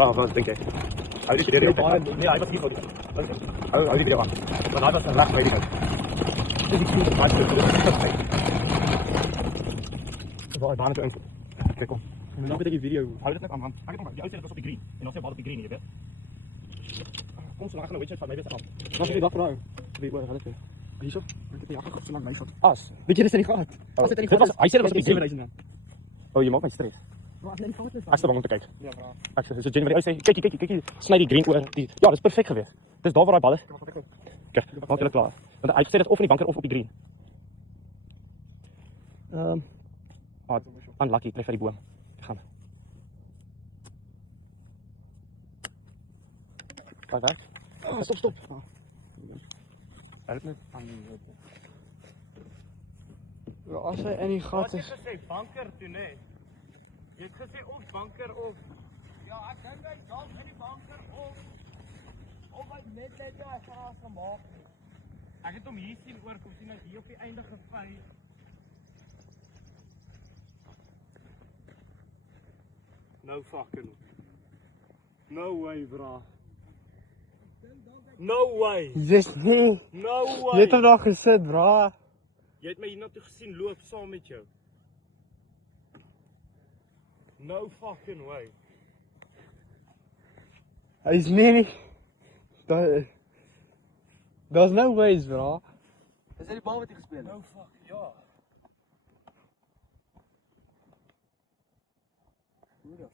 Bra, wat denk jy? Hou die video op. Nee, hy was hier voor. Hou die video aan. Maar hy was Reg by die kant. dis ek sien wat Waar baan toe in. Kyk kom. En dan weet ek die video. Hou dit net aan want ek het hom. Die ou sê dit was op die green en ons sê bal op die green, jy weet. Kom so lank gaan 'n wedstryd van my weet af. Wat het jy dag vra? Wie oor hulle sê? Hierso. Ek het die jakker so lank my vat. As. Weet jy dis nie gehad. As dit nie Dit was- hy sê dit was op die 7000 rand. O, jy maak my stres. Maar net gehad is. Ek staan bang om te kyk. Ja, bra. Ek sê so January ou sê kyk, sny die green oor die. Ja, dis perfek gewees. Dis daar waar daai bal is. Kyk, maak dit klaar. Want hy sê dit of in die banker of op die green. Unlucky, tref vir die boom. Gaan. Gaan weg. Stop. Hou dit net aan die Ja, as hy in die gat is. gesê banker toe nê. Jy het gesê of banker of ja, ek dink hy dalk in die banker of hy net hy gras gemaak het. Ek het hom hier sien oorkom sien hy hier op die einde gevy. No fucking. No way, bra. No way. Dis nie. No Jy way. het hom daar gesit, bra. Jy het my hiernatoe gesien loop saam met jou. No fucking way. Hy's nie. Daar's no ways, bra. Is dit die bal wat jy gespeel het? No fuck, ja. Hoe